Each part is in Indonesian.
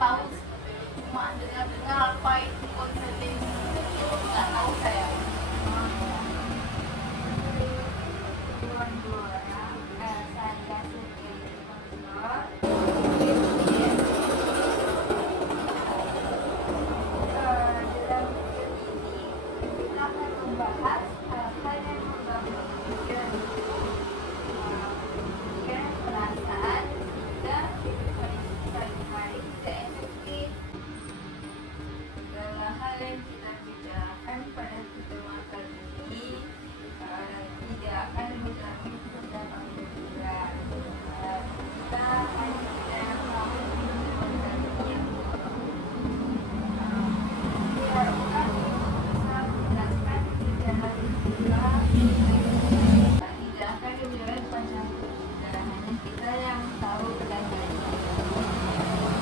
tahu seperti itu. Cuma dengar-dengar apa itu konseling nggak tahu saya. Saya sendiri konselor. Dalam video ini kita akan membahas hal-hal yang membangun pikiran, perasaan, dan paling tidak efektif. Segala hal yang kita bicarakan pada pertemuan kali ini tidak akan mengganggu pendapat pikiran. Kita hanya tidak mau mengganggu. Diharapkan bisa menjelaskan gejala tidak akan menjelaskan panjang hanya kita yang tahu gejala.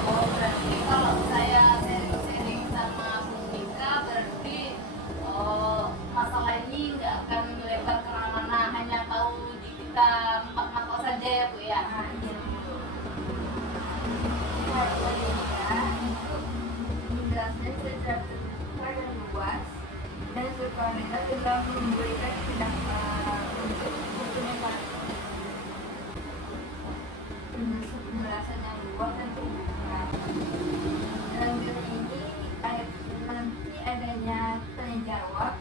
Oh, berarti kalau saya sharing-sharing sama Bu Mika berarti masalah ini nggak akan melebar kemana-mana, hanya tahu di kita empat mata saja ya Bu ya. Harapannya untuk menjelaskan secara terbuka dan luas dan sukarela dalam memberikan pendapat untuk penjelasan yang luas dan terbuka. Dalam video ini nanti adanya tanya jawab.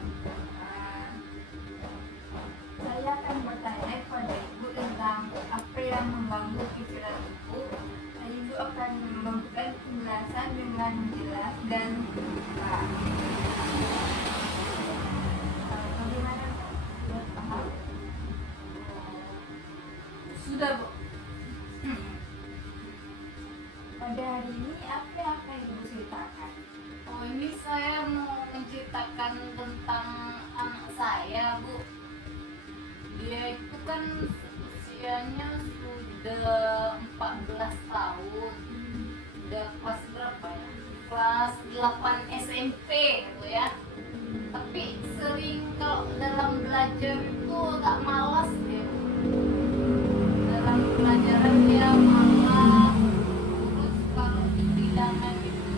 Saya akan bertanya kepada Ibu tentang apa yang mengganggu pikiran Ibu. Ibu akan memberikan penjelasan dengan jelas dan terbuka. Bagaimana Ibu paham? Sudah Bu. Pada hari ini apa yang akan Ibu ceritakan? Oh, ini saya mau menceritakan tentang anak saya Bu. Dia itu kan usianya sudah 14 tahun. Udah kelas berapa ya? Kelas 8 SMP gitu ya. Tapi sering kalau dalam belajar itu agak malas dia. Dalam pelajaran dia malas. Terus kalau dibilangnya itu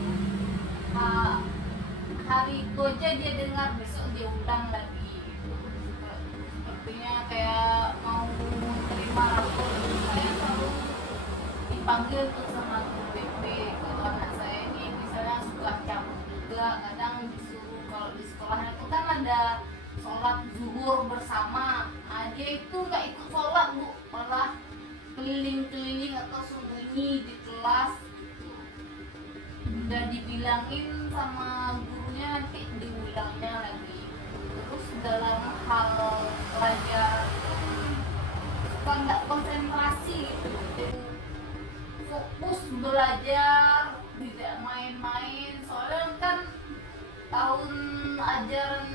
hari itu aja dia dengar, besok dia ulang lagi. Sepertinya kayak mau terima rapor, saya selalu dipanggil tuh sama guru BP. Kalau anak saya ini misalnya suka cabut juga, kadang disuruh kalau di sekolahnya itu kan ada sholat zuhur bersama. Nah, dia itu nggak ikut sholat Bu, malah keliling-keliling atau sembunyi di kelas. Udah dibilangin sama gurunya nanti diulangnya lagi. Terus dalam hal belajar suka nggak konsentrasi gitu, fokus belajar, tidak main-main. Soalnya kan tahun ajaran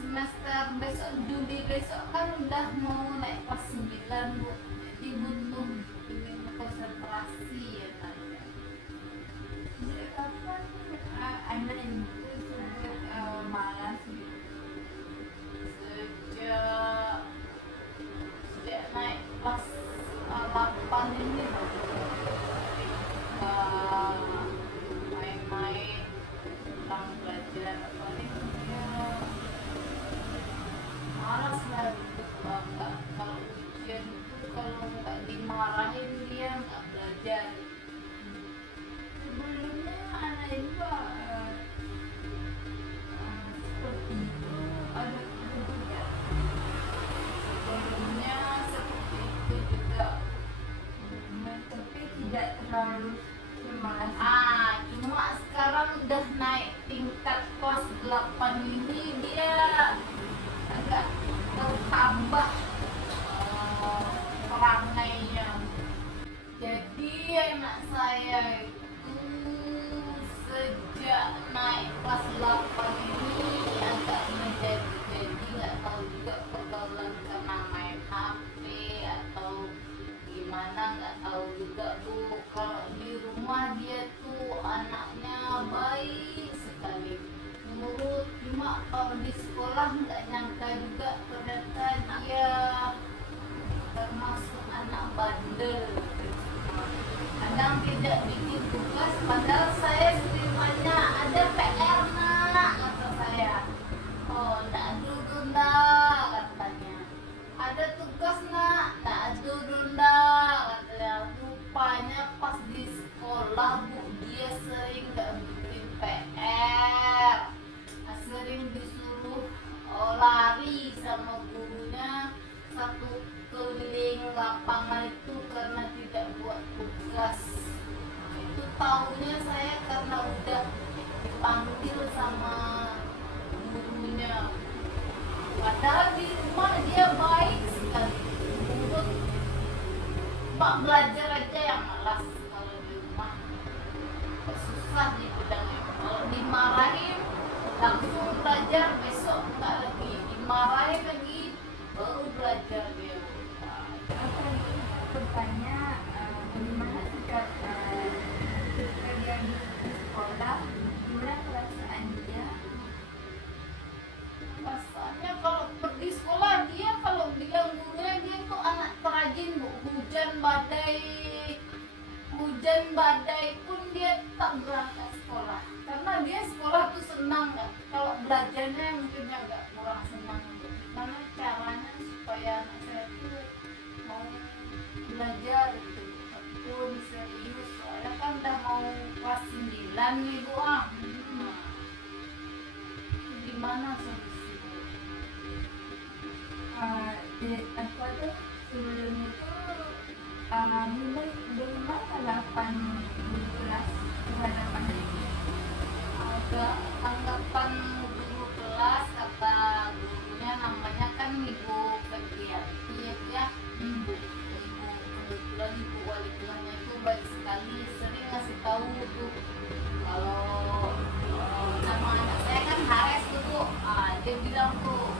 semester besok, Juli besok kan udah mau naik kelas 9 Bu. Jadi butuh ingin konsentrasi ya tadi. Sejak kapan anak Ibu disebut malas gitu? Sejak naik kelas 8 ini main-main, pulang belajar apa ini dia malas lah gitu. Nggak, kalau ujian itu kalau nggak dimarahin dia nggak belajar. Sebelumnya anak Ibu seperti itu ada juga. Sebelumnya seperti itu juga. Tapi tidak terlalu semalas. Cuma sekarang udah naik tingkat kelas 8 ini dia agak bertambah perangainya. Jadi anak saya itu sejak naik kelas 8 ini agak menjadi nggak tahu juga pergaulan karena main HP atau gimana, nggak tahu juga Bu. Kalau di rumah dia tuh anaknya baik sekali, nurut. Cuma kalau di sekolah nggak nyangka juga ternyata dia termasuk anak bandel. Kadang tidak bikin tugas, padahal saya selimanya ada PR nak, kata saya. Oh, ndak dulu ndak, katanya. Ada tugas nak, ndak dulu ndak, katanya. Rupanya pas di sekolah bu, dia sering nggak bikin PR, sering disuruh lari sama gurunya satu keliling lapangan itu karena tidak buat tugas. Itu tahunya saya karena udah dipanggil sama gurunya. Padahal di rumah dia baik sekali. Untuk Pak belajar aja yang malas kalau di rumah. Susah dibilangnya. Kalau dimarahin langsung belajar, besok enggak lagi. Dimarahin lagi baru belajar dia. Apa bertanya bagaimana sikap ketika dia di sekolah, gimana perasaan dia? Rasanya kalau pergi sekolah dia, kalau bilang gurunya dia tuh anak perajin bu. Hujan badai pun dia tak berangkat sekolah karena dia sekolah tuh senang kan. Kalau belajarnya mungkin agak kurang senang. Gimana caranya supaya anak saya tuh mau belajar gitu, betul serius, soalnya kan udah mau kelas 9 nih bu. Gimana solusinya? Apa tuh sebelumnya tuh mulai dari mana tanggapan guru kelas terhadap anak ini? Ada tanggapan guru kelas, kata gurunya namanya kan Ibu Febriati ya. Ibu kebetulan Ibu wali kelasnya itu baik sekali, sering ngasih tahu tuh kalau nama anak saya kan Hares tuh bu. Dia bilang tuh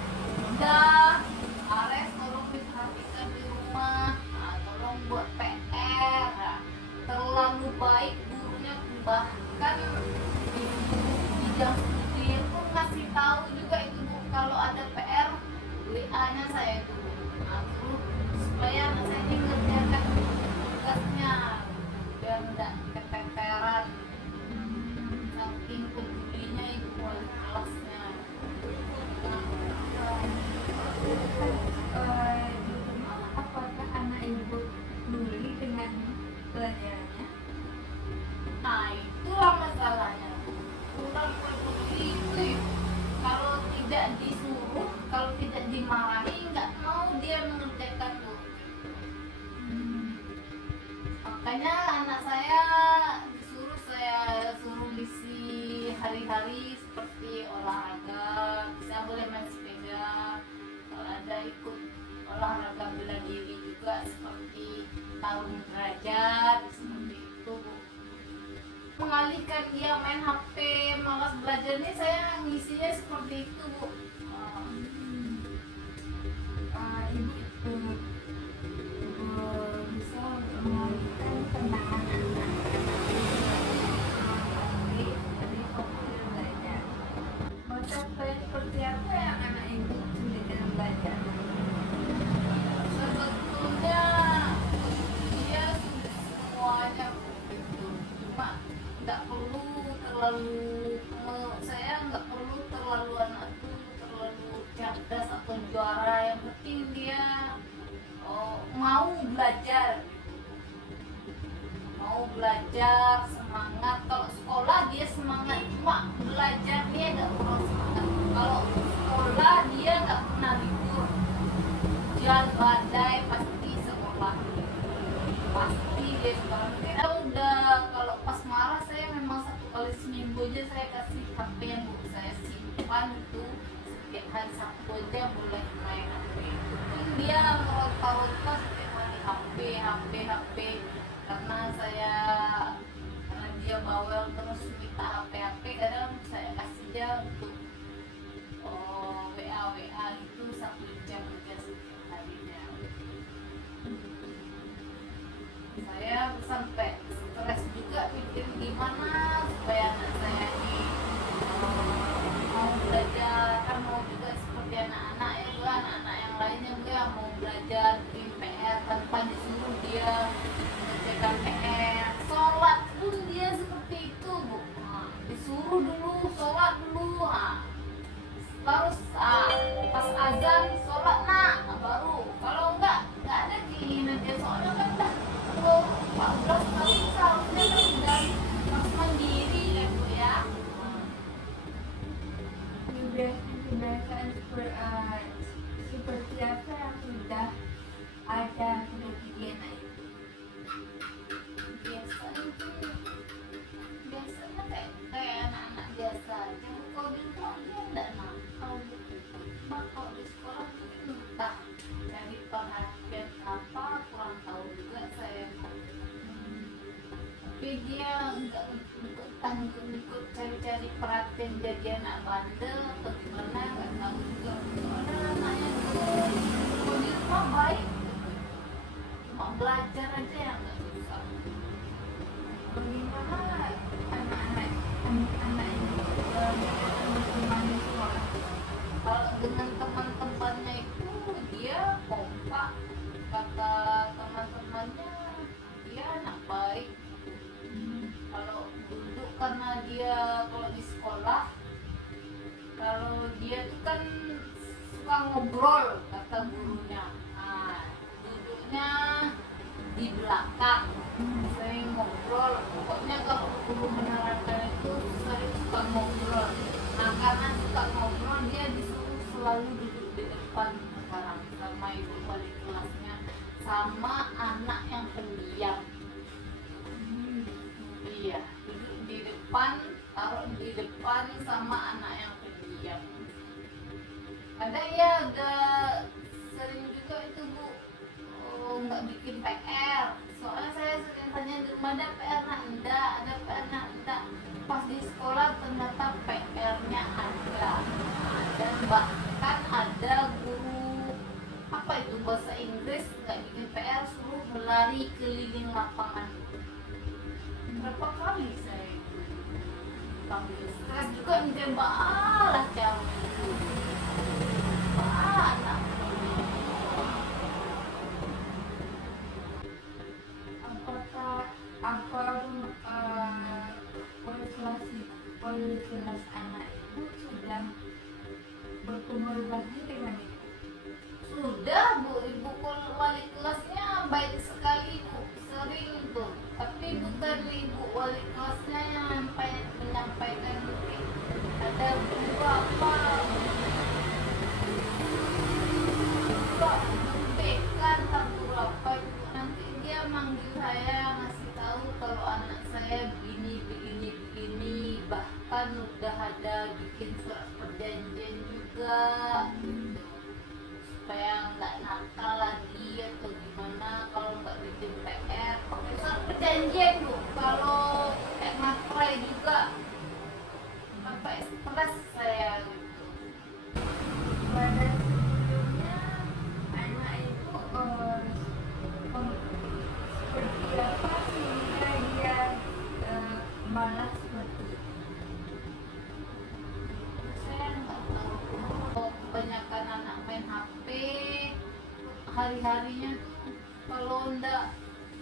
udah Hares tolong diperhatikan di rumah, tolong buat PR. Terlalu baik gurunya, bahkan di jam dia pun ngasih tahu juga itu bu, kalau ada PR WA-nya saya itu terus supaya anak saya ini ngerjakan tugasnya biar enggak keteteran. Saking pedulinya ibu wali kelasnya. Di rumah apakah anak ibu peduli dengan pelajarannya? Nah itulah masalahnya, kurang peduli itu. Kalau tidak disuruh, kalau tidak dimarahi, nggak mau dia mengerjakan tuh. Makanya anak saya disuruh, saya suruh isi hari-hari seperti olahraga, bisa boleh main sepeda, kalau ada ikut olahraga bela diri juga seperti tarung derajat, seperti itu. Mengalihkan dia main HP, malas belajarnya, saya ngisinya seperti itu bu. Ibu bisa mengalihkan pandangan anak dari fokus belajar. Pencapaian seperti apa yang anak ibu sulit dalam belajar? Sebetulnya dia semuanya begitu, cuma nggak perlu terlalu, menurut saya nggak perlu terlalu anak itu terlalu cerdas atau juara, yang penting dia mau belajar, semangat. Kalau sekolah dia semangat, cuma belajar dia nggak kurang semangat. Kalau sekolah dia nggak pernah libur, hujan badai pasti sekolah, pasti dia sekolah. Kita udah, kalau pas marah saya memang 1 kali seminggu aja saya kasih HP yang saya simpan itu, setiap hari Sabtu aja boleh main HP. Dia ngerot-rot setiap hari HP karena dia bawel terus minta HP, kadang saya kasih dia untuk WA itu 1 jam aja setiap harinya. Saya sampai stres juga pikir gimana supaya anak saya ini mau belajar, kan mau juga seperti anak-anak ya juga, anak-anak yang lainnya juga mau belajar bikin PR tanpa disuruh dia mengerjakan PR. baru pas azan sholat nak baru, kalau nggak ada keinginan dia, soalnya kan dah umur 14 tahun seharusnya kan udah harus mandiri ya Bu ya. Kebiasaan seperti apa yang sudah ada seperti dia naik? Biasanya kayak anak-anak biasa aja. Kalau di rumah dia enggak nakal, kalau di sekolah mungkin entah dari perhatian apa kurang tahu juga saya. Tapi dia enggak ikut cari-cari perhatian jadi anak bandel atau gimana nggak tahu juga. Soalnya anaknya tuh kalau di rumah baik, cuma belajar aja yang nggak bisa. Bagaimana anak-anak ini teman di sekolah? Kalau dengan teman-temannya itu dia kompak, kata teman-temannya dia anak baik. Kalau duduk karena dia kalau di sekolah, kalau dia tuh kan suka ngobrol kata gurunya, nah, duduknya di belakang sering ngobrol, pokoknya kalau guru menerangkan itu sering suka ngobrol. Nah karena suka ngobrol dia disuruh selalu duduk di depan sekarang sama ibu wali kelasnya, sama anak yang pendiam. Iya, duduk di depan, taruh di depan sama anak yang pendiam. Ada ya agak sering juga itu Bu, nggak bikin PR. Soalnya saya sering tanya di rumah ada PR nak enggak, ada PR nak enggak. Pas di sekolah ternyata PR-nya ada. Dan bahkan ada guru apa itu bahasa Inggris nggak bikin PR, suruh berlari keliling lapangan. Berapa kali saya itu panggil stres juga minta balas jauh. Anak wali kelas anak itu sudah berkomunikasi dengan itu? sudah Bu, ibu wali kelasnya baik sekali Bu, sering Bu. Tapi bukan ibu wali kelasnya yang menyampaikan mungkin ada beberapa bebekan beberapa itu nanti dia manggil saya ngasih tahu kalau anak saya begini, bahkan udah ada bikin surat perjanjian juga supaya nggak nakal lagi atau gimana kalau nggak bikin PR. Surat perjanjian Bu, kalau kayak ngapain juga sampai stres saya gitu. Pada sebelumnya anak itu seperti apa sehingga dia malas seperti itu? Saya nggak tahu. Kebanyakan anak main HP hari-harinya tuh, kalau ndak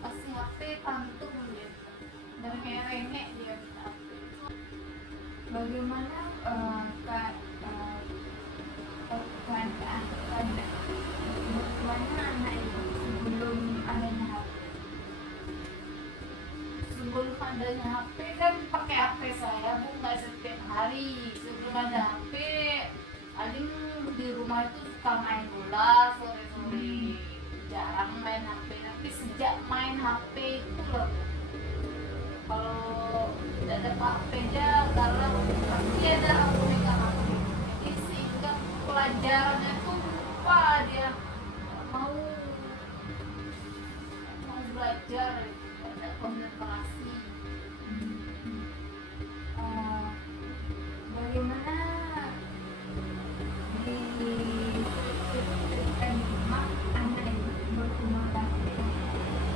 kasih HP tantum dia, dan rengek dia minta HP. Bagaimana bagaimana anak itu sebelum adanya HP? Sebelum adanya HP kan pakai HP saya Bu, nggak setiap hari. Sebelum ada HP paling di rumah itu suka main bola sore-sore, jarang main HP. Tapi sejak main HP itu loh Bu, kalau tidak ada HP aja galau, pasti ada aku megang HP. Jadi sehingga pelajarannya tuh lupa dia, mau belajar, ada konsentrasi. Bagaimana di rumah anak itu berkomunikasi?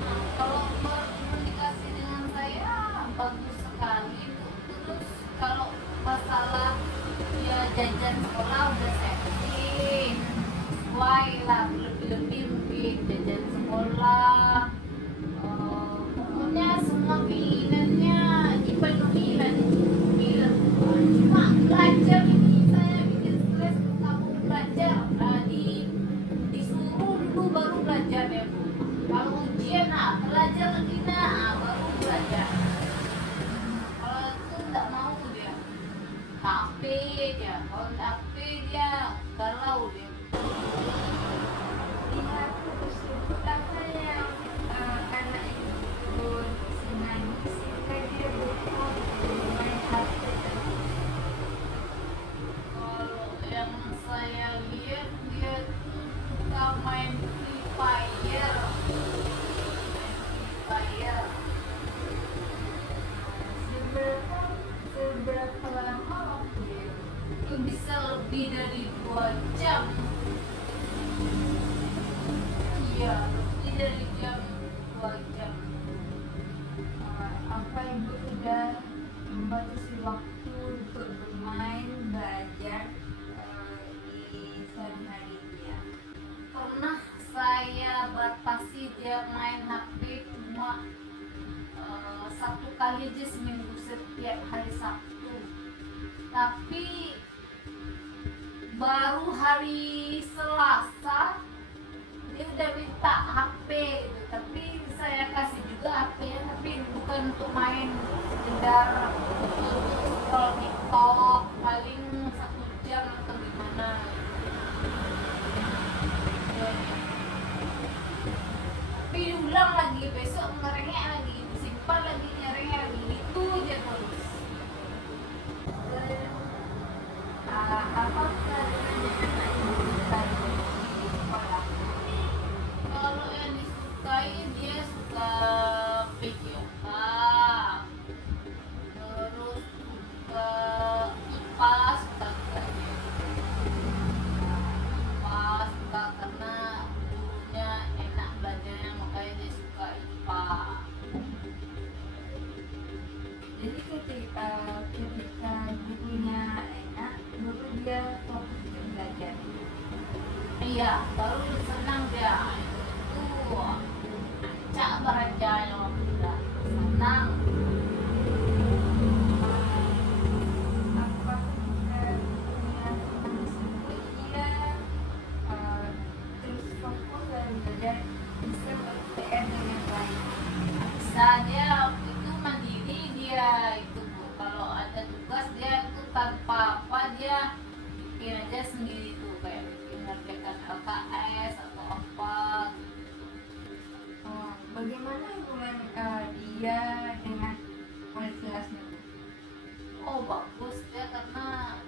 Nah, kalau berkomunikasi dengan saya bagus sekali Bu. Terus kalau masalah ya jajan sekolah udah setting sesuai lah, lebih-lebih mungkin jajan sekolah PJJ seminggu setiap hari Sabtu. Tapi baru hari Selasa dia udah minta HP gitu. Tapi saya kasih juga HP ya, tapi bukan untuk main, sekedar untuk scroll TikTok paling 1 jam atau gimana. Tapi diulang lagi, besok ngerengek lagi, disimpan lagi, ngerengek lagi, gitu aja terus. Apa pelajaran yang anak ibu sukai di sekolah? Kalau yang disukai dia suka PJK, terus suka IPA, suka juga dia. IPA suka karena gurunya enak belajarnya, makanya dia suka IPA. Jadi ketika gurunya enak, baru dia fokus untuk belajar. Iya, baru senang dia. Itu acak berajanya waktu udah senang. Apa ketika gurunya senang tersebut, dia terus fokus dan belajar, bisa PR dengan baik. Bisa dia itu mandiri dia itu Bu. Kalau ada tugas dia itu tanpa apa dia bikin aja sendiri tuh, kayak bikin ngerjakan LKS atau apa. Bagaimana hubungan dia dengan wali kelasnya? Oh bagus dia karena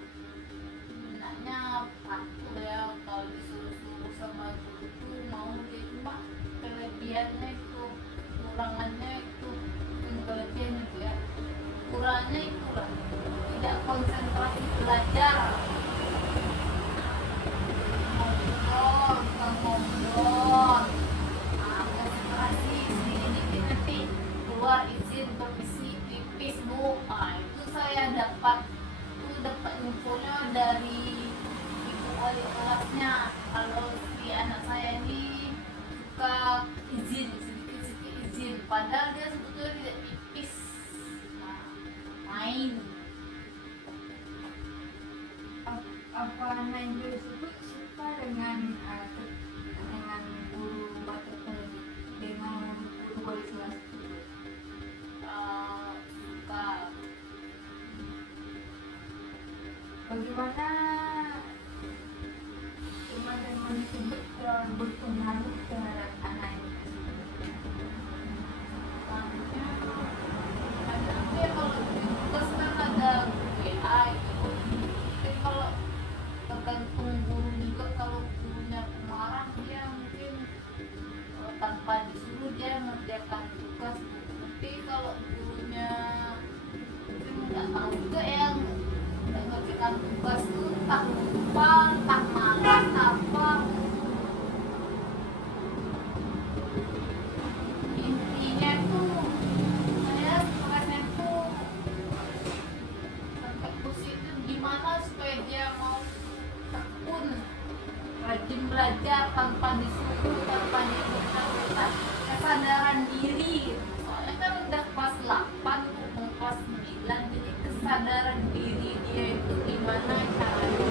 minatnya patuh ya, kalau disuruh-suruh sama guru tuh mau dia, cuma kelebihannya itu, kurangannya itu, kelebihan itu ya, kurangnya itu lah, tidak konsentrasi belajar, ngobrol, konsentrasi sini dikit nanti keluar izin permisi pipis Bu. Itu saya dapat infonya dari ibu wali kelasnya, kalau si anak saya ini suka izin, sedikit-sedikit izin, padahal dia sebetulnya tidak pipis, main. Apa anak ibu tersebut suka dengan guru mata pelajaran, dengan guru wali kelas tersebut? Suka. Bagaimana teman-teman tersebut berpengaruh terhadap anak ibu tersebut? Kadang dia kalau tugas kan ada WA itu, tapi kalau tergantung guru juga, kalau gurunya pemarah dia mungkin tanpa disuruh dia mengerjakan tugas. Tapi kalau gurunya mungkin nggak tahu juga yang mengerjakan tugas itu, entah lupa, entah malas, apa. Intinya tuh saya stresnya tuh sampai pusing itu gimana supaya dia mau tekun rajin belajar tanpa disuruh, tanpa diberikan kesadaran diri. Soalnya kan udah kelas 8 tuh mau kelas 9, jadi kesadaran diri dia itu gimana caranya.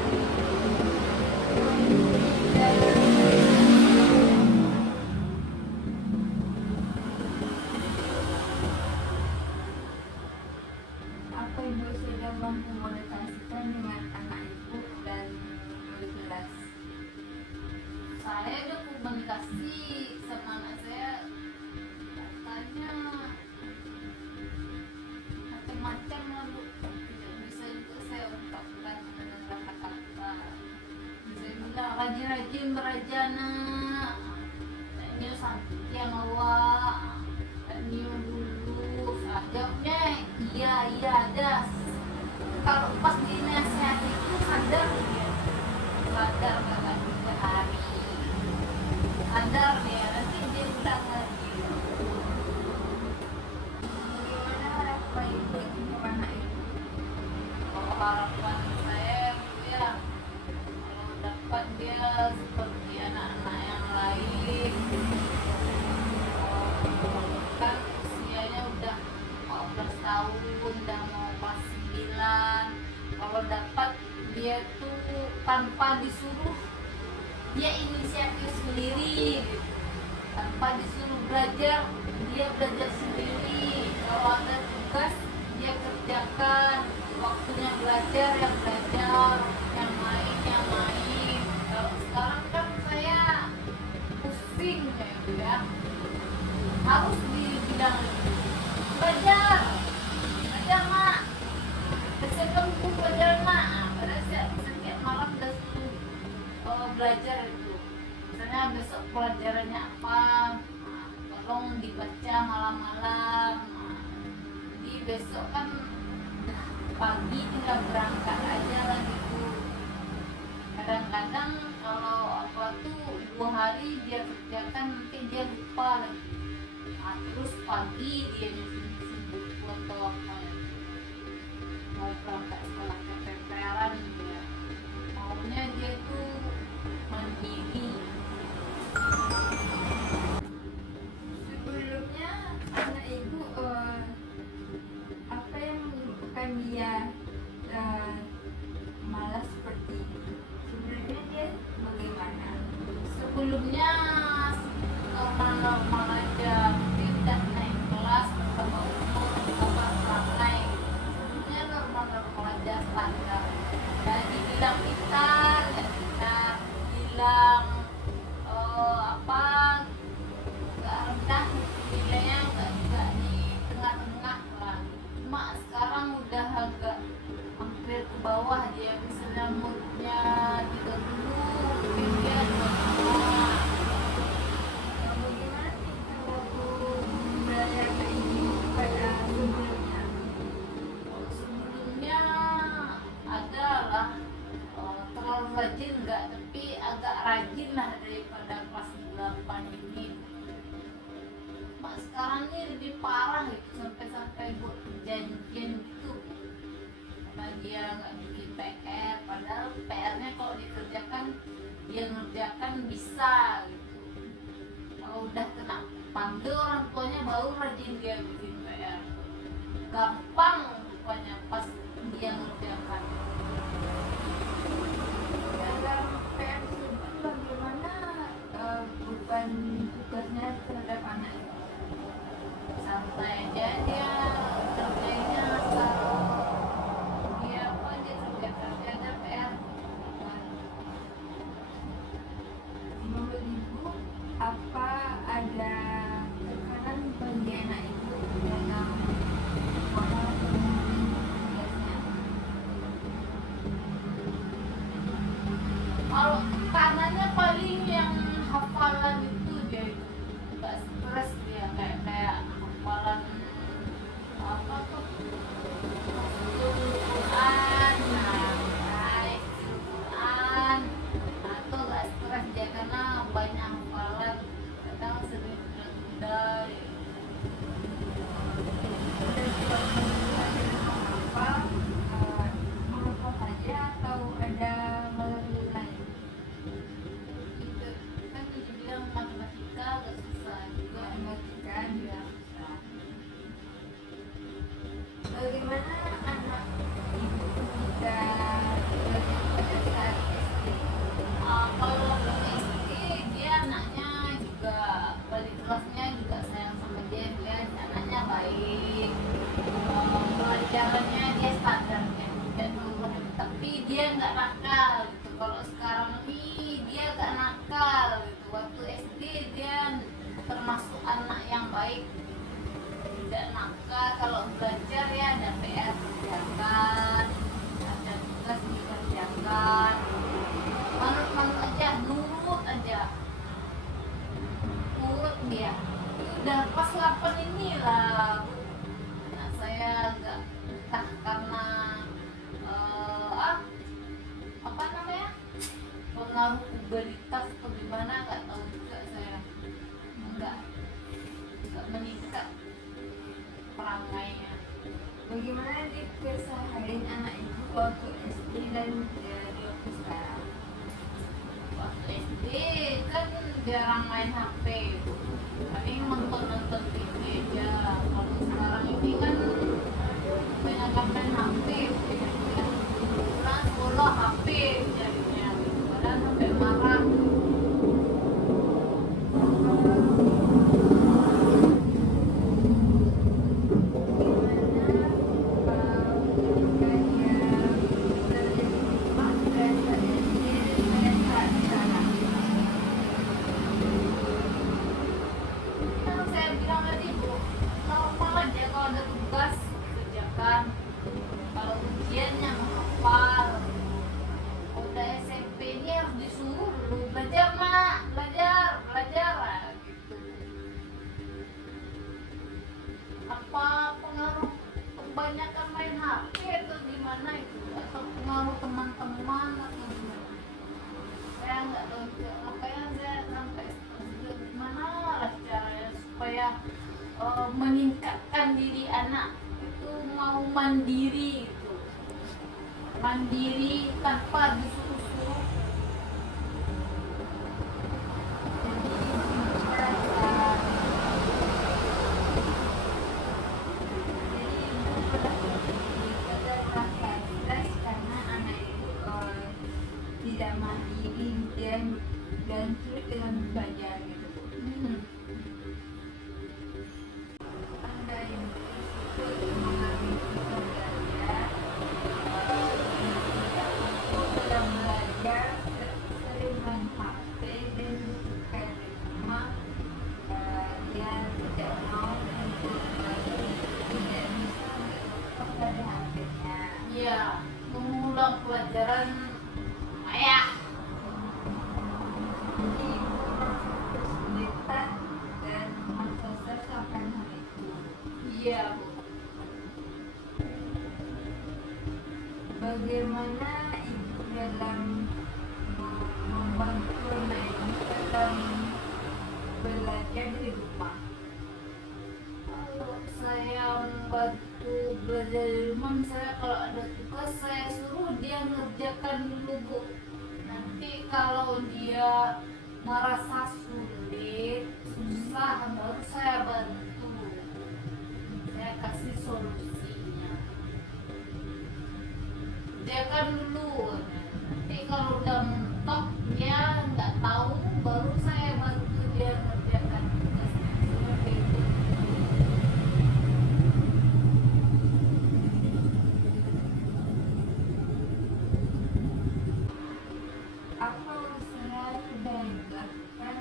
Apa ibu sudah mengkomunikasikan dengan anak ibu dan wali kelas? Saya udah komunikasi sama anak saya, katanya macam-macam lah Bu, tidak bisa juga saya ungkapkan dengan kata-kata. Saya bilang rajin-rajin belajar nak, tanya sakit yang awak, tanya dulu. Jawabnya iya ada. Kalau pas dinasihati itu sadar dia, sadar kakak 3 hari, sadar dia, nanti dia ulang lagi. Bagaimana harapan ibu untuk anak ibu? Kalau harapan saya itu ya, kalau dapat dia seperti anak-anak yang lain, kan usianya udah 14 tahun tanpa disuruh, dia inisiatif sendiri gitu. Tanpa disuruh belajar, dia belajar sendiri. Kalau ada tugas, dia kerjakan. Waktunya belajar, yang belajar, yang main, yang main. Kalau sekarang kan saya pusing ya, gitu ya. Harus dibilang belajar, belajar nak. Besok kamu belajar nak. Padahal setiap malam udah suruh belajar itu. Misalnya besok pelajarannya apa, tolong dibaca malam-malam. Jadi besok kan pagi tinggal berangkat aja lah gitu. Kadang-kadang kalau apa tuh 2 hari dia kerjakan, nanti dia lupa lagi. Nah, terus pagi dia sibuk foto apa ya, mau berangkat sekolah keteteran dia, maunya dia tuh mandiri. Sebelumnya anak ibu apa yang menyebabkan dia malas seperti itu? Sebelumnya dia bagaimana? Sebelumnya normal-normal aja, mungkin udah naik kelas sama umur sama perangai. Sebelumnya normal-normal aja, standar. Jadi bilang pintar, nggak pintar, bilang apa nggak rendah nilainya, nggak di tengah-tengah lah. Cuma sekarang udah agak hampir ke bawah dia, misalnya moodnya 30, mungkin dia 25. Bagaimana sih kalau belajar kayak ini pada sebelumnya? Sebelumnya adalah terlalu rajin enggak, tapi agak rajin lah daripada kelas 8 ini. Mak sekarang ini lebih parah gitu, sampai-sampai buat perjanjian gitu karena dia nggak bikin PR, padahal PR-nya kalau dikerjakan dia ngerjakan bisa gitu. Kalau udah kena panggil orang tuanya baru rajin dia bikin PR. Gampang rupanya pas dia ngerjakan. Dalam PR tersebut bagaimana beban tugasnya terhadap anak itu? Santai aja dia kerjanya, asal dia apa dia kerja ada PR. Menurut ibu, apa ada tekanan bagi anak ibu dalam sekolah tugasnya? Kalau tekanannya paling yang hafalan itu dia itu nggak stres, dia kayak hafalan apa tuh, Quran, Quran, atau nggak stres dia karena banyak hafalan, kadang sering tunda. Apa menghafal saja atau ada melalui lain? Itu kan dibilang matematika agak susah juga. Matematika juga susah. Bagaimana anak ibu ketika belajar pada saat SD? Kalau SD dia anaknya juga balik kelasnya juga sayang sama dia anaknya baik. Pelajarannya dia standarnya juga dulu, tapi dia nggak nakal gitu. Kalau sekarang ini dia nggak nakal gitu. Waktu SD dia termasuk anak yang baik, tidak nakal. Kalau belajar ya ada PR dikerjakan, ada tugas dikerjakan, manut-manut aja, nurut aja, nurut dia. Udah pas 8 inilah anak saya agak entah karena apa namanya, pengaruh pubertas atau gimana nggak tahu juga saya, nggak meningkat perangainya. Bagaimana di keseharian anak ibu waktu SD dan di waktu sekarang? Waktu SD kan jarang main HP, paling nonton TV aja. Kalau sekarang ini kan banyak main HP, pulang sekolah HP jadinya. ada tugas kerjakan, kalau ujiannya menghafal. Udah SMP ini harus disuruh belajar mak, belajar lah, gitu. Apa pengaruh kebanyakan main HP atau gimana itu, atau pengaruh teman-teman atau gimana? Saya nggak tahu juga, makanya saya sampai gimana lah caranya supaya meningkatkan diri anak itu mau mandiri itu, mandiri tanpa disuruh-suruh. Tidak mandiri dan sulit dengan belajar gitu. Anda yang ikut mengalami kita belajar dalam belajar sering main HP dan bukan di rumah, dia tidak mau untuk belajar, tidak bisa melepas dari HP-nya. Ya, mengulang pelajaran ayah. Jadi kesulitan dan memselesaikan hal itu. Iya Bu. Bagaimana ibu dalam membantu anak ibu dalam belajar di rumah? Kalau saya membantu belajar di rumah, misalnya kalau ada tugas saya suruh dia ngerjakan dulu Bu. Nanti kalau dia merasa sulit, susah, baru saya bantu. Saya kasih solusinya. Kerjakan dulu. Nanti kalau udah mentok dia nggak tahu, baru saya bantu dia ngerjakan tugasnya. Seperti itu. Apa usaha sudah dilakukan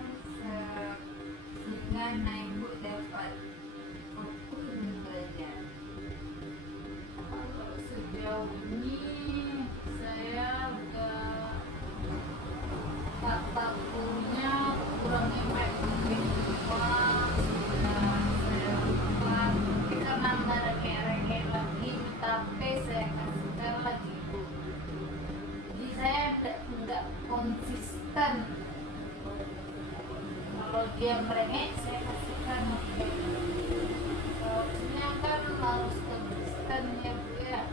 sehingga anak ibu dapat fokus dan belajar? Kalau sejauh ini saya nggak takunya kurangnya main di rumah, sudah saya lakukan. Tapi karena nggak ada kayak lagi, tapi saya kasihkan lagi Bu. Jadi saya nggak konsisten. Kalau dia merengek saya kasihkan. Soalnya kan harus konsisten ya Bu ya.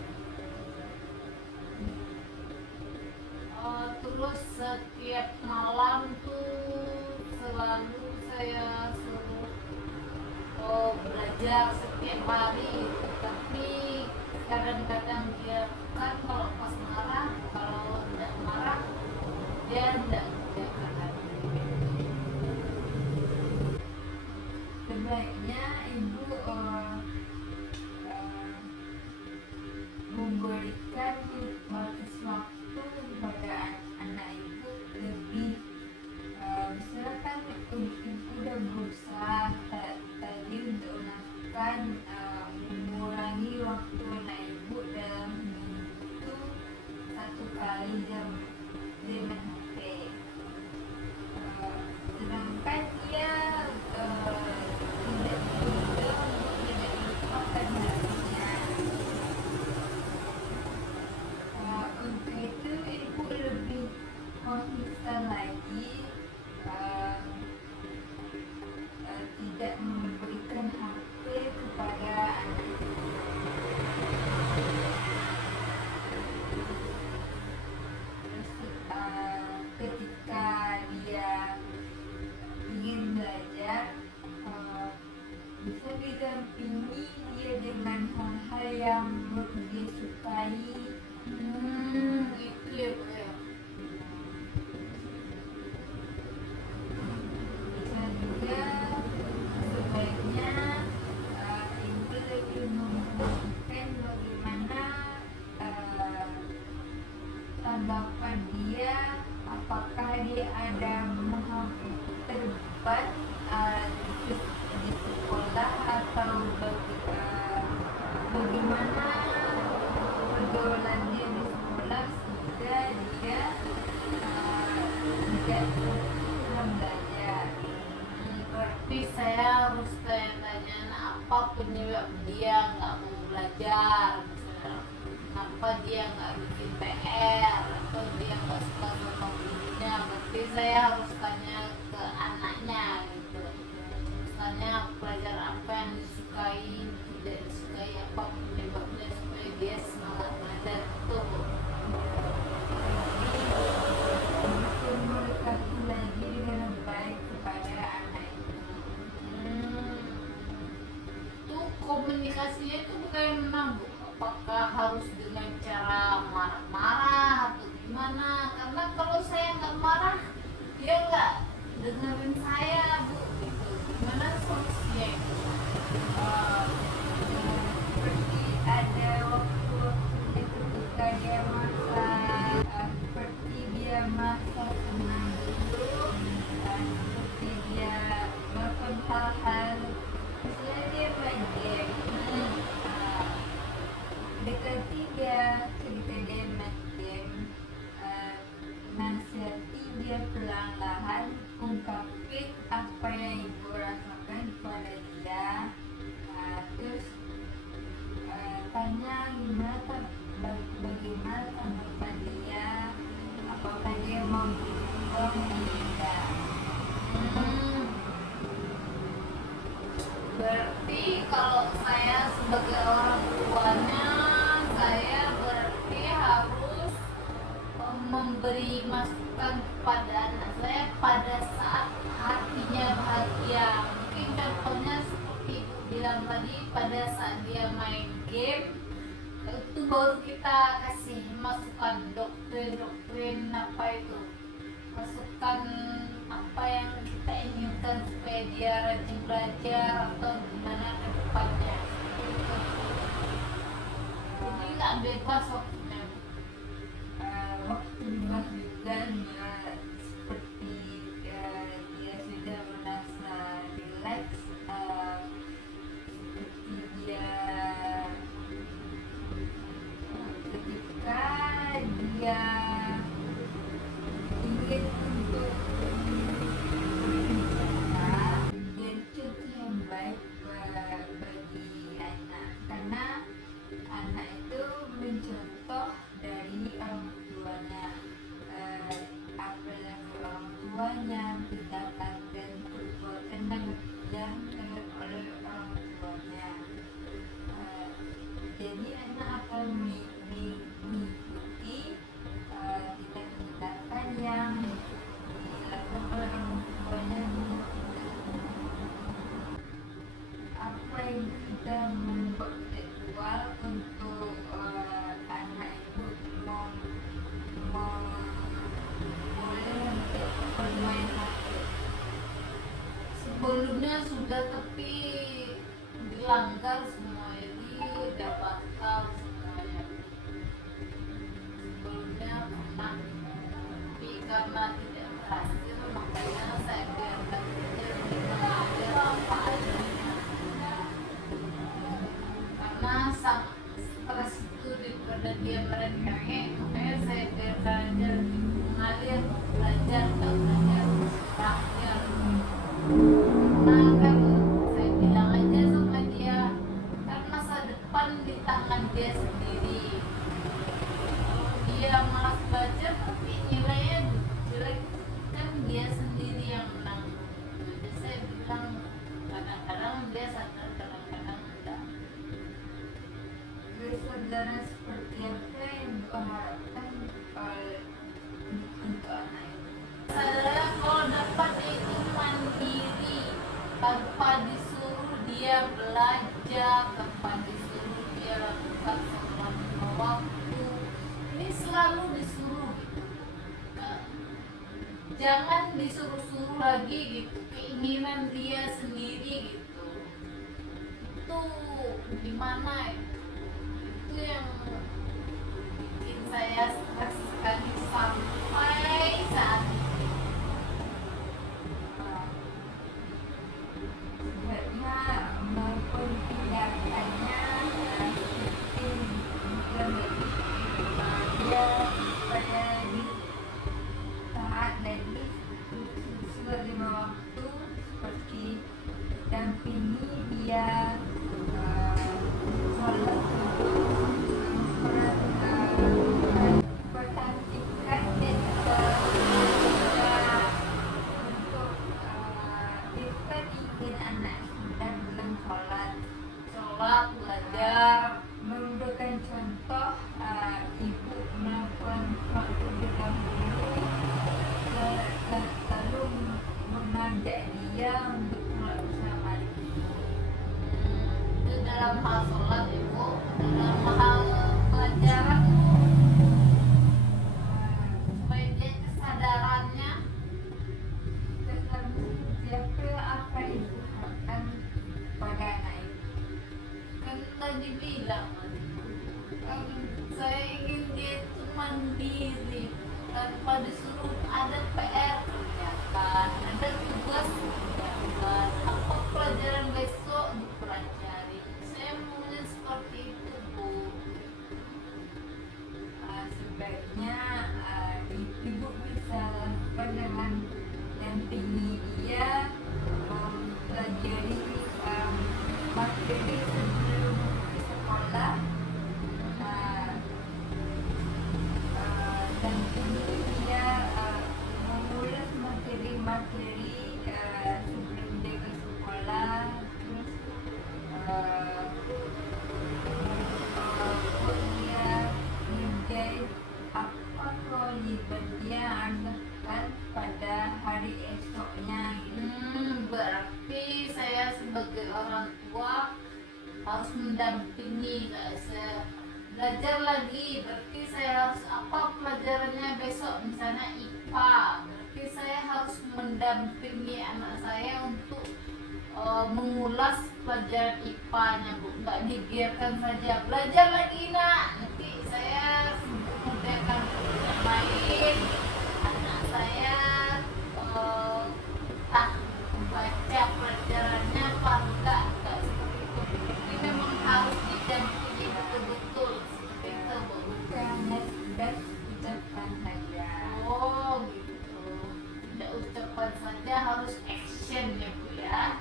Terus setiap malam tuh selalu saya suruh belajar setiap hari, tapi kadang-kadang dia kan kalau pas marah, kalau tidak marah dia tidak kerjakan. Sebaiknya ibu memberikan batas waktu kepada anak ibu lebih, misalkan ibu udah berusaha tadi untuk melakukan mengurangi waktu anak ibu dalam seminggu 1 kali jam main HP. Sedangkan dia tidak berusaha untuk tidak melupakan hatinya. Untuk itu ibu lebih konsisten lagi, tidak memberikan HP kepada anak. Terus ketika dia ingin belajar, bisa didampingi dia dengan hal-hal yang dia sukai. Gitu ya Bu ya. Bisa juga sebaiknya ibu lebih memperhatikan bagaimana tanggapan dia, apakah dia ada terlibat di sekolah atau bagaimana pergaulan dia di sekolah sehingga dia tidak dalam belajar. Berarti saya harus tanya-tanya apa penyebab dia nggak mau belajar, misalnya kenapa dia nggak bikin PR atau dia nggak suka sama gurunya. Berarti saya harus tanya ke anaknya gitu, misalnya pelajaran apa yang disukai, tidak disukai, apa penyebabnya supaya dia semangat belajar itu. Komunikasi lagi dengan baik kepada anak itu. Itu komunikasinya itu bagaimana Bu? Apakah harus dengan cara marah-marah atau gimana? Karena kalau saya nggak marah, dia nggak dengerin saya Bu. Gitu. Gimana solusinya itu? Seperti ada waktu-waktunya ketika dia masa seperti dia masa senang dulu, seperti dia melakukan hal-hal misalnya dia main game, dekati dia ketika dia main game, nasihati dia perlahan-lahan, ungkapin apa yang ibu rasakan kepada dia. Terus tanya bagaimana tanggapan dia, apakah dia mau berubah atau tidak. Berarti kalau saya sebagai orang tuanya, saya berarti harus memberi masukan kepada anak saya pada saat hatinya bahagia. Mungkin contohnya seperti Ibu bilang tadi, pada saat dia main game, itu baru kita kasih masukan doktrin apa itu, masukan apa yang kita inginkan supaya dia rajin belajar atau gimana ke depannya. Jadi nggak bebas waktunya. Waktu bebas juga seperti dia sudah merasa relax, seperti dia ketika dia ingin untuk berbicara, dia contoh yang baik bagi anak, karena anak itu mencontoh dari orang tuanya, apa yang orang tuanya tindakan dan perbuatan yang dilakukan oleh orang tuanya. Jadi anak akan mengikuti tindakan yang dilakukan oleh orang tuanya. Apa yang kita membuat ritual untuk anak itu boleh bermain HP. Sebelumnya sudah tapi dilanggar semua, jadi udah batal semuanya. Sebelumnya pernah, tapi karena tidak berhasil makanya saya biarkan saja belajar apa adanya. Karena sangat stres itu daripada dia merengek, makanya saya biarkan aja mengalir, belajar nggak belajar berakhir. Nah kan saya bilang aja sama dia, kan masa depan di tangan dia sendiri. Kalau dia malas belajar tapi nilainya jelek, kan dia sendiri yang menang. Jadi saya bilang kadang-kadang dia sadar, kadang-kadang enggak. Kesadaran seperti apa yang diharapkan untuk anak itu? Saya kalau dapat itu mandiri, tanpa disuruh dia belajar, tanpa disuruh dia lakukan sholat lima waktu. Ini selalu disuruh gitu. Jangan disuruh-suruh lagi gitu, keinginan dia sendiri gitu. Itu gimana itu? Itu yang bikin saya stres sekali sampai saat ini. Sebenarnya maupun tindakannya seperti memperhatikan dan juga untuk kita ingin anak kita dalam sholat belajar memberikan contoh ibu melakukan waktu terdahulu lalu mengajak dia untuk mulai usaha balik. Itu dalam hal sholat ibu, dalam hal pelajaran supaya dia kesadarannya Tetapi siapa apa ibu harapkan pada anak ibu? kan tadi bilang kan saya ingin dia itu mandiri tanpa disuruh ada PR kerjakan, ada tugas kerjakan, apa pelajaran besok dipelajari. Saya maunya seperti itu bu. Sebaiknya ibu bisa lakukan dengan dampingi dia mempelajari materi sebelum ke sekolah dan dia mengulas materi-materi sebelum dia ke sekolah terus dia menjadi apa kewajiban dia akan pada hari esoknya gitu. Berarti saya sebagai orang tua harus mendampingi saya belajar lagi. Berarti saya harus apa pelajarannya besok, misalnya IPA. Berarti saya harus mendampingi anak saya untuk mengulas pelajaran IPA-nya bu, nggak dibiarkan saja belajar lagi nak. Nanti saya sibuk mengerjakan yang lain, anak saya tak baca pelajarannya apa enggak seperti itu. Ini memang harus didampingi betul-betul seperti itu bu. Jangan sudah ucapkan saja. Oh gitu, tidak ucapan saja, harus action ya bu ya.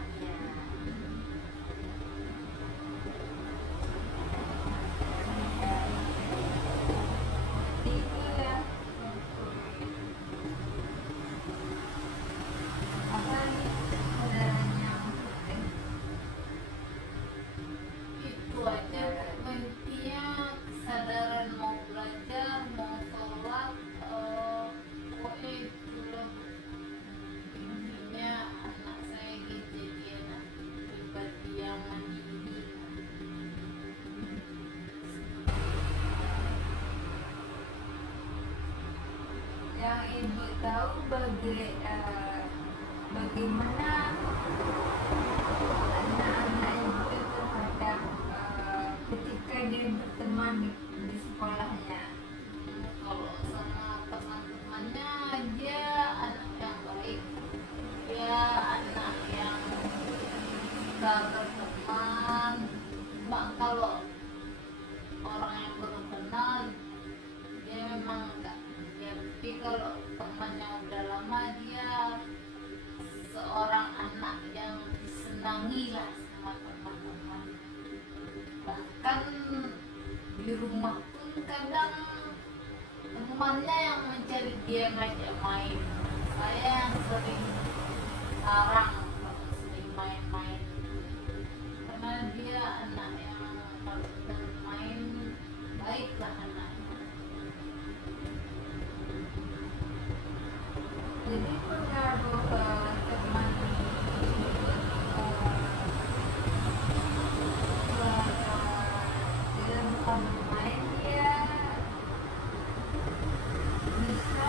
Inilah apa saudaranya Itu aja bu, intinya kesadaran mau belajar, mau sholat, pokoknya itulah intinya anak saya gitu, jadi anak pribadi yang mandiri. yang ibu tahu bagaimana anak-anak itu terhadap ketika dia berteman di sekolahnya. Kalau sama teman-temannya dia anak yang baik, dia anak yang suka berteman. Cuma kalau orang yang baru kenal dia memang enggak ya, tapi kalau temannya udah lama dia seorang anak yang disenangi lah sama teman-teman. Bahkan di rumah pun kadang temannya yang mencari dia ngajak main, saya yang sering larang kalau sering main-main, karena dia anak yang kalau kita main baiklah anaknya. Jadi pengaruh teman dalam hal main dia bisa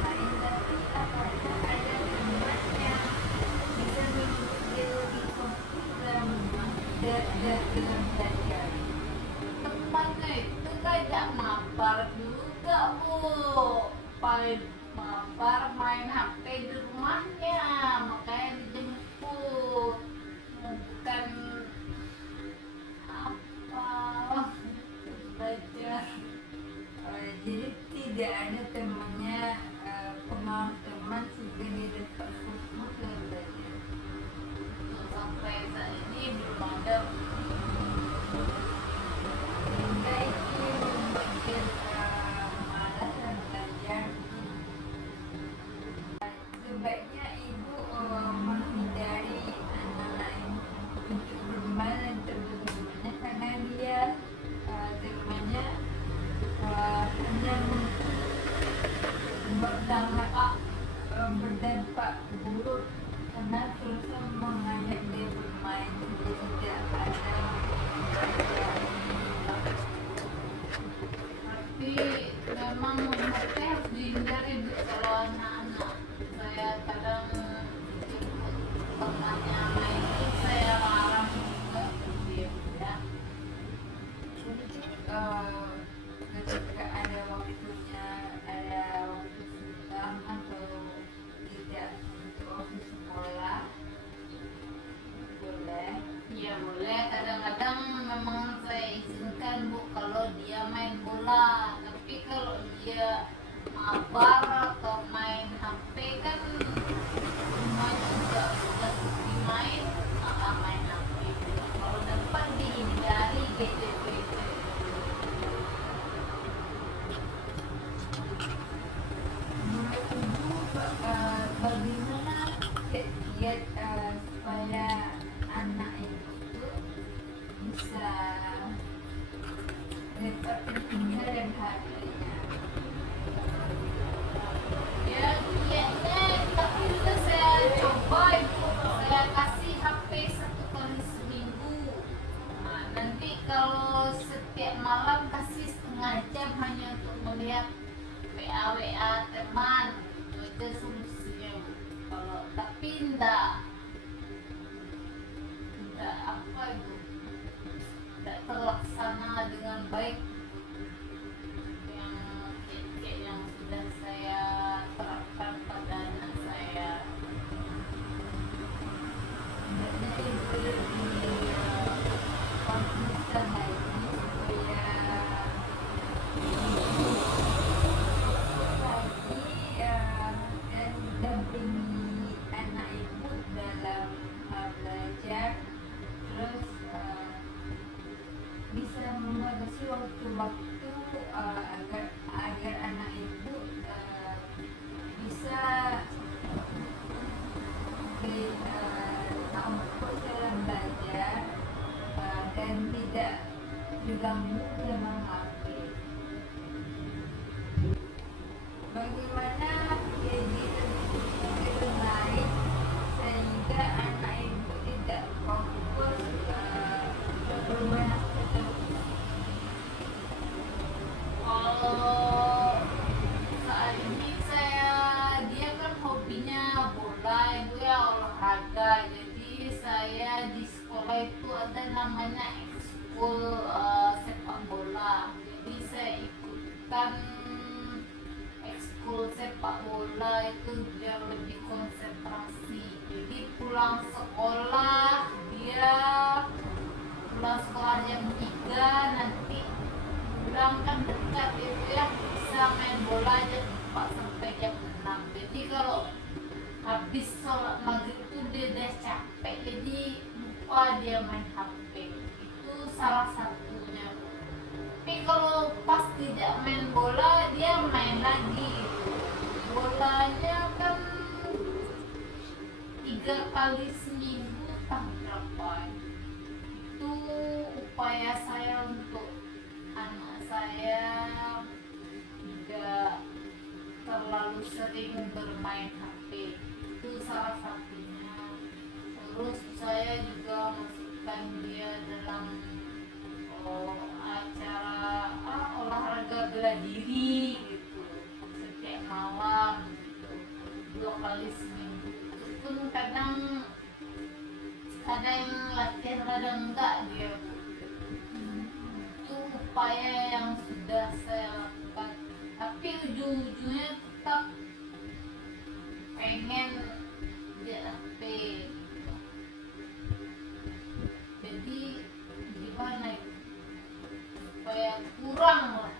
main, tapi apakah ada teman yang bisa membuat dia lebih fokus dalam belajar? Temannya itu ngajak mabar juga bu, main mabar, main HP di rumahnya, makanya dijemput, bukan apa belajar. Jadi tidak ada temannya pengaruh teman sehingga dia dapat fokus dalam belajar. Sampai saat ini belum ada. ketika ada waktunya, ada waktu senggang atau tidak untuk waktu sekolah, boleh. Ya boleh, kadang-kadang memang saya izinkan Bu kalau dia main bola, tapi kalau dia mabar atau main HP kan rumah juga sudah dimain, main HP juga. Kalau dapat dihindari gadget-gadget. Menurut Ibu, bagaimana kiat supaya anak itu bisa dapat tertinggal dan hatinya? Ya kayaknya tapi juga saya coba Ibu, saya kasih HP 1 kali seminggu. Nah, nanti kalau setiap malam kasih setengah jam hanya untuk melihat WA teman, itu aja solusinya Bu. Kalau tapi enggak apa itu, enggak terlaksana dengan baik yang yang sudah saya terapkan pada anak saya. Hendaknya Ibu lebih konsisten lagi supaya lagi dan dampingi anak Ibu dalam belajar, terus bisa membatasi waktu-waktu agar anak Ibu bisa output dalam belajar dan tidak diganggu dengan HP. Bagaimana jadi lebih baik sehingga anak Ibu tidak fokus bermain HP terus? Kalau saat ini dia kan hobinya bola itu ya, olahraga. Jadi saya di sekolah itu ada namanya ekskul sepak bola. Jadi saya ikutkan ekskul sepak bola itu biar lebih konsentrasi. Jadi pulang sekolah jam 3, nanti pulang kan dekat itu ya, bisa main bola jam 4 sampai jam 6. Jadi kalau habis sholat maghrib itu dia udah capek, jadi lupa dia main HP. Itu salah satunya. Tapi kalau pas tidak main bola dia main lagi. Bolanya kan 3 kali seminggu entah berapa. Itu upaya saya untuk anak saya tidak terlalu sering bermain HP. Itu salah satunya. Terus saya juga masukkan dia dalam acara olahraga bela diri gitu setiap malam gitu, 2 kali seminggu. Itu pun kadang latihan kadang enggak dia. Itu upaya yang sudah saya lakukan, tapi ujung-ujungnya tetap pengen dia HP. Jadi gimana itu supaya kurang lah.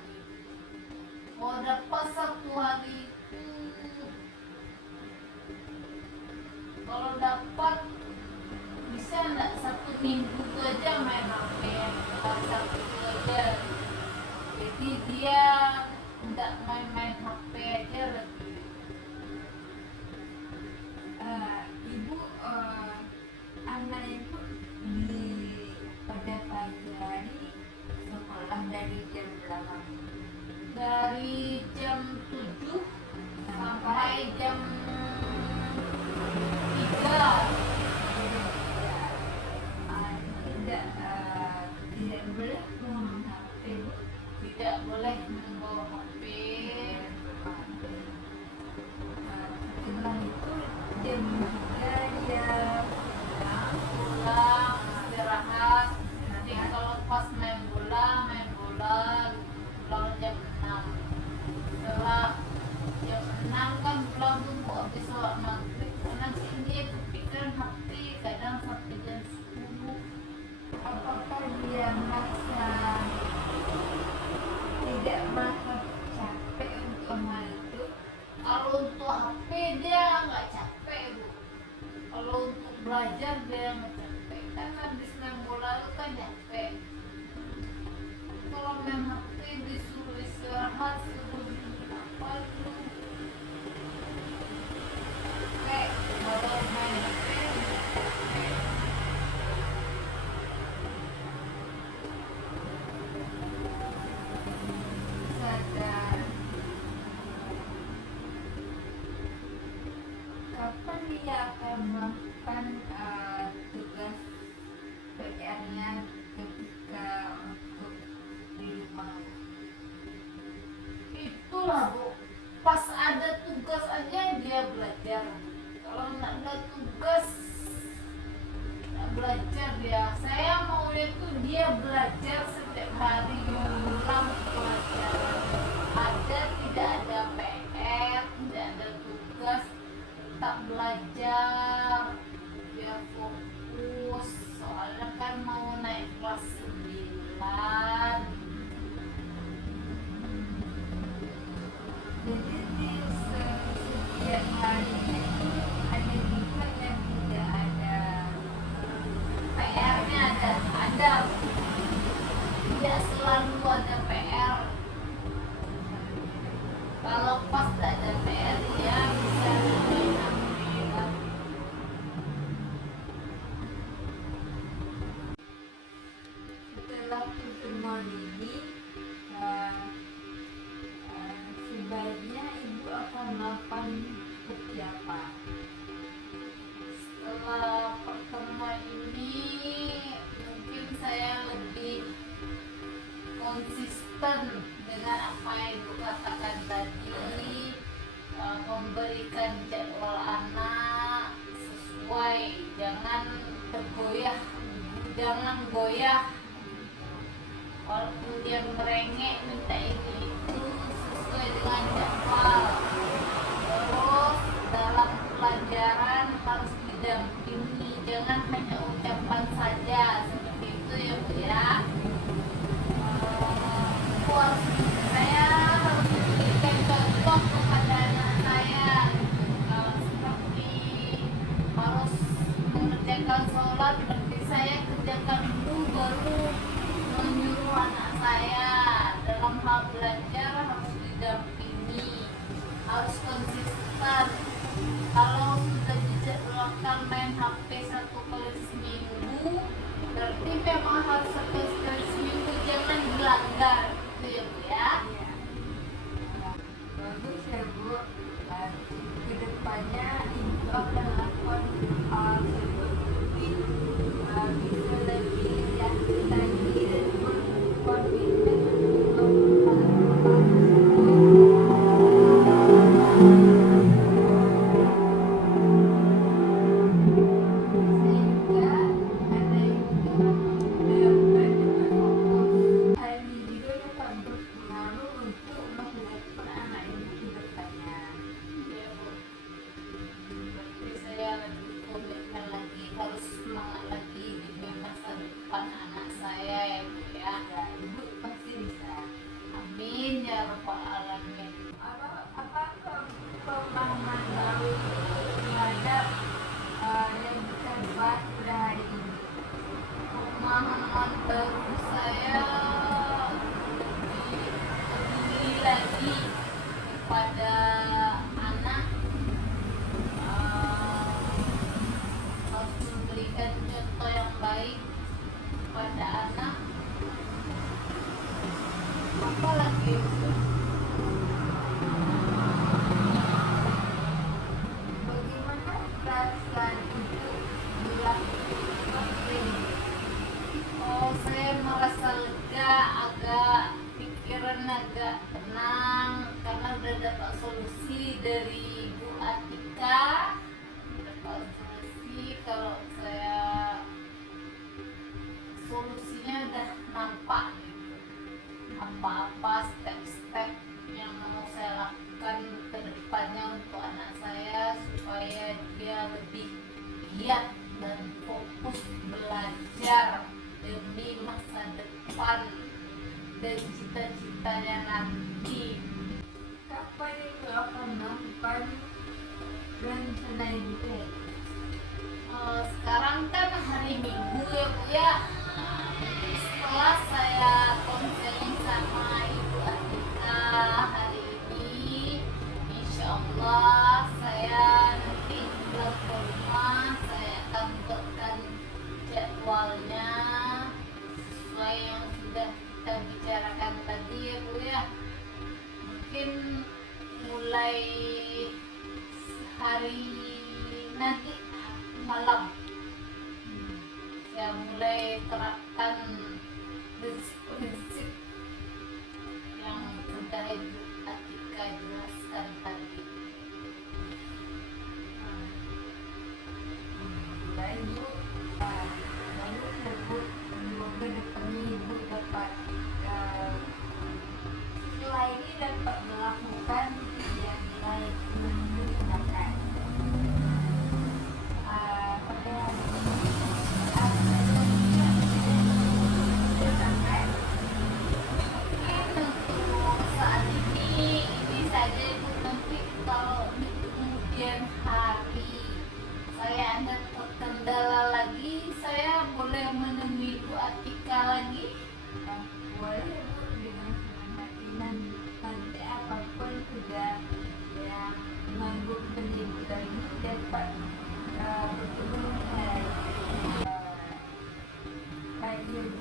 Kalau dapat 1 hari itu, kalau dapat bisa enggak 1 minggu itu aja main HP, hari Sabtu itu aja. Jadi dia enggak main-main HP aja lagi. Ibu, anak Ibu pada pagi hari sekolah dari jam berapa? Dari jam 7 sampai jam 3. Tidak boleh membawa HP, Bu. Tidak boleh membawa HP. Setelah itu jam 3 dia Pulang istirahat. Nanti kalau pas main bola lah Bu, pas ada tugas aja dia belajar, kalau nggak ada tugas nggak belajar dia. Saya maunya tuh dia belajar setiap hari, mengulang pelajaran, ada tidak ada PR, tidak ada tugas, tak belajar, biar fokus, soalnya kan mau naik kelas 9. Jadi di setiap harinya itu ada juga yang tidak ada PR-nya ada, tidak selalu ada PR. Kalau pas tidak ada PR ya bisa main HP. setelah pertemuan ini. eh, Sebaiknya ibu akan melakukan seperti apa? Setelah pertemuan ini mungkin saya lebih konsisten dengan apa yang ibu katakan tadi, memberikan jadwal anak sesuai, jangan tergoyah, jangan goyah. Walaupun dia merengek minta ini itu sesuai dengan jadwal. Terus dalam pelajaran harus didampingi, jangan hanya ucapan saja seperti itu ya Bu ya. Saya harus memberikan contoh kepada anak saya, seperti harus mengerjakan sholat, berarti saya kerjakan dulu baru menyuruh anak saya. Dalam hal belajar harus didampingi, harus konsisten. Kalau sudah dijadwalkan main HP 1 kali seminggu, berarti memang harus 1 kali seminggu, jangan dilanggar, gitu ya Bu ya. Iya. Bagus ya Bu. Kedepannya ibu akan lakukan hal seperti bisa lebih yakin lagi dan berkomitmen untuk sehingga ada yang dapat fokus. Hal ini juga dapat berpengaruh untuk masa depan anak ini ke depannya. Iya Bu, berarti saya lebih komitmen lagi, harus semangat lagi demi masa depan anak saya ya Bu ya. Ya, ibu pasti bisa. Amin ya rabbal alamin. Apakah pemahaman baru terhadap yang kita bahas pada hari ini? Pemahaman baru saya lebih peduli lagi kepada anak, harus memberikan contoh yang baik kepada anak. Apalagi Bagaimana perasaan ibu dilakukan ini? saya merasa lega, agak pikiran agak tenang karena udah dapat solusi dari Bu Atika. Dapat solusi, kalau saya solusinya udah nampak gitu. Apa-apa step-step yang mau saya lakukan ke depannya untuk anak saya supaya dia lebih giat dan fokus belajar demi masa depan dan cita-citanya nanti. Kapan ibu akan melakukan rencana ibu? Sekarang kan hari Minggu ya Bu ya. Setelah saya konseling sama Ibu Atika hari ini, insya Allah saya nanti pulang ke rumah, saya akan buatkan jadwalnya sesuai yang sudah kita bicarakan tadi ya Bu ya. Mungkin mulai hari nanti malam ya mulai terang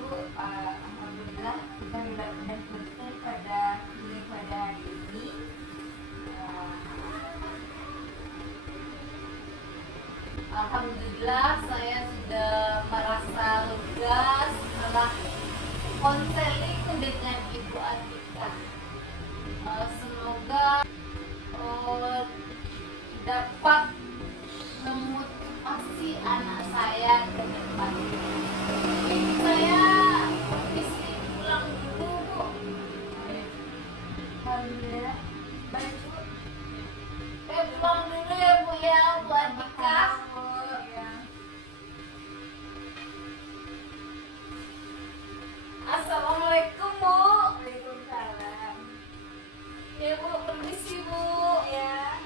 Bu, alhamdulillah kita mendapatkan berkah pada hari ini. Alhamdulillah saya sudah merasa lega setelah konseling dengan Ibu Atika. Semoga dapat memotivasi anak saya ke depan. Ini saya permisi pulang dulu, Bu. Alhamdulillah. Baik Bu. Pulang dulu ya, Bu ya, Bu Atika. Ya. Assalamualaikum, Bu. Waalaikumsalam. Ya, Bu, permisi, Bu. Ya.